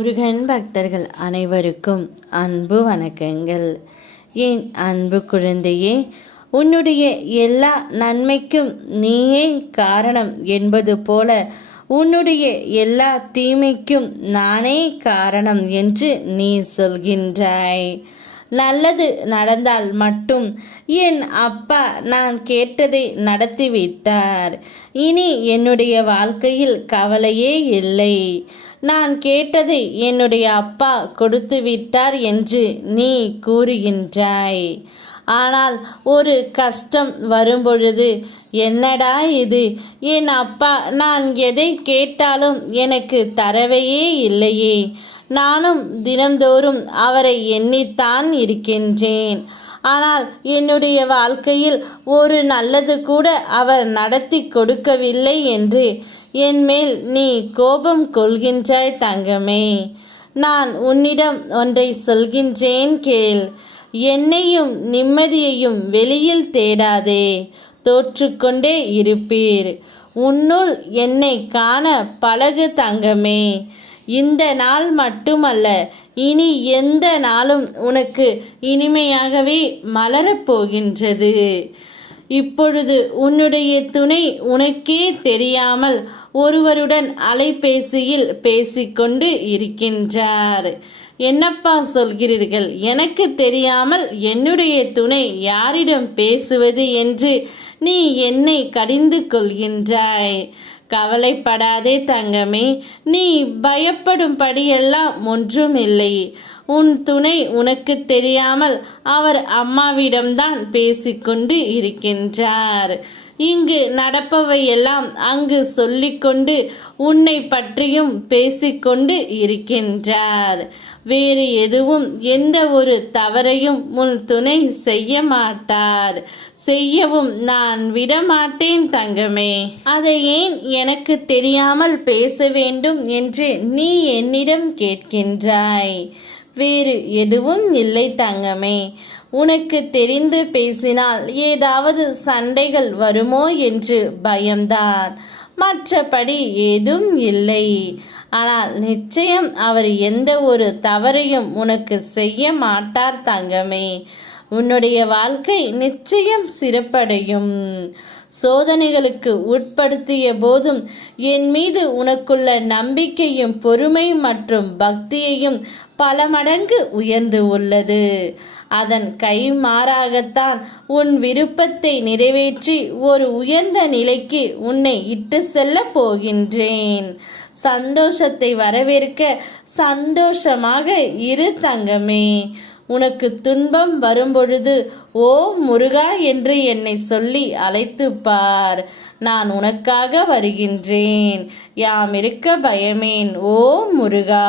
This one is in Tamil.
முருகன் பக்தர்கள் அனைவருக்கும் அன்பு வணக்கங்கள். என் அன்பு குழந்தையே, உன்னுடைய எல்லா நன்மைக்கும் நீயே காரணம் என்பது போல உன்னுடைய எல்லா தீமைக்கும் நானே காரணம் என்று நீ சொல்கின்றாய். நல்லது நடந்தால் மட்டும் என் அப்பா நான் கேட்டதை நடத்திவிட்டார், இனி என்னுடைய வாழ்க்கையில் கவலையே இல்லை, நான் கேட்டதை என்னுடைய அப்பா கொடுத்து விட்டார் என்று நீ கூறுகின்றாய். ஆனால் ஒரு கஷ்டம் வரும்பொழுது, என்னடா இது, என் அப்பா நான் எதை கேட்டாலும் எனக்கு தரவையே இல்லையே, நானும் தினந்தோறும் அவரை எண்ணித்தான் இருக்கின்றேன், ஆனால் என்னுடைய வாழ்க்கையில் ஒரு நல்லது கூட அவர் நடத்தி கொடுக்கவில்லை என்று என் மேல் நீ கோபம் கொள்கின்றாய் தங்கமே. நான் உன்னிடம் ஒன்றை சொல்கின்றேன் கேள். என்னையும் நிம்மதியையும் வெளியில் தேடாதே, தோற்றுக்கொண்டே இருப்பீர். உன்னுள் என்னை காண பழகு தங்கமே. இந்த நாள் மட்டுமல்ல, இனி எந்த நாளும் உனக்கு இனிமையாகவே மலரப்போகின்றது. இப்பொழுது உன்னுடைய துணை உனக்கே தெரியாமல் ஒருவருடன் அலைபேசியில் பேசிக்கொண்டு இருக்கின்றார். என்னப்பா சொல்கிறீர்கள்? எனக்கு தெரியாமல் என்னுடைய துணை யாரிடம் பேசுவது என்று நீ என்னை கடிந்து கொள்கின்றாய். கவலைப்படாதே தங்கமே, நீ பயப்படும்படியெல்லாம் ஒன்றுமில்லை. உன் துணை உனக்கு தெரியாமல் அவர் அம்மாவிடம்தான் பேசிக்கொண்டு இருக்கின்றார். இங்கு நடப்பவையெல்லாம் அங்கு சொல்லிக்கொண்டு உன்னை பற்றியும் பேசிக்கொண்டு இருக்கின்றார். வேறு எதுவும் எந்த ஒரு தவறையும் உன் துணை செய்ய மாட்டார், செய்யவும் நான் விடமாட்டேன் தங்கமே. அதை ஏன் எனக்கு தெரியாமல் பேச வேண்டும் என்று நீ என்னிடம் கேட்கின்றாய்? வேறு எதுவும் இல்லை தங்கமே. உனக்கு தெரிந்து பேசினால் ஏதாவது சண்டைகள் வருமோ என்று பயம்தான், மற்றபடி ஏதும் இல்லை. ஆனால் நிச்சயம் அவர் எந்த ஒரு தவறையும் உனக்கு செய்ய மாட்டார் தங்கமே. உன்னுடைய வாழ்க்கை நிச்சயம் சிறப்படையும். சோதனைகளுக்கு உட்படுத்திய போதும் என் மீது உனக்குள்ள நம்பிக்கையும் பொறுமை மற்றும் பக்தியையும் பல மடங்கு உயர்ந்து உள்ளது. அதன் கைமாறாகத்தான் உன் விருப்பத்தை நிறைவேற்றி ஒரு உயர்ந்த நிலைக்கு உன்னை இட்டு செல்ல போகின்றேன். சந்தோஷத்தை வரவேற்க சந்தோஷமாக இரு தங்கமே. உனக்கு துன்பம் வரும்பொழுது ஓ முருகா என்று என்னை சொல்லி அழைத்து பார். நான் உனக்காக வருகின்றேன். யாம் இருக்க பயமேன் ஓ முருகா.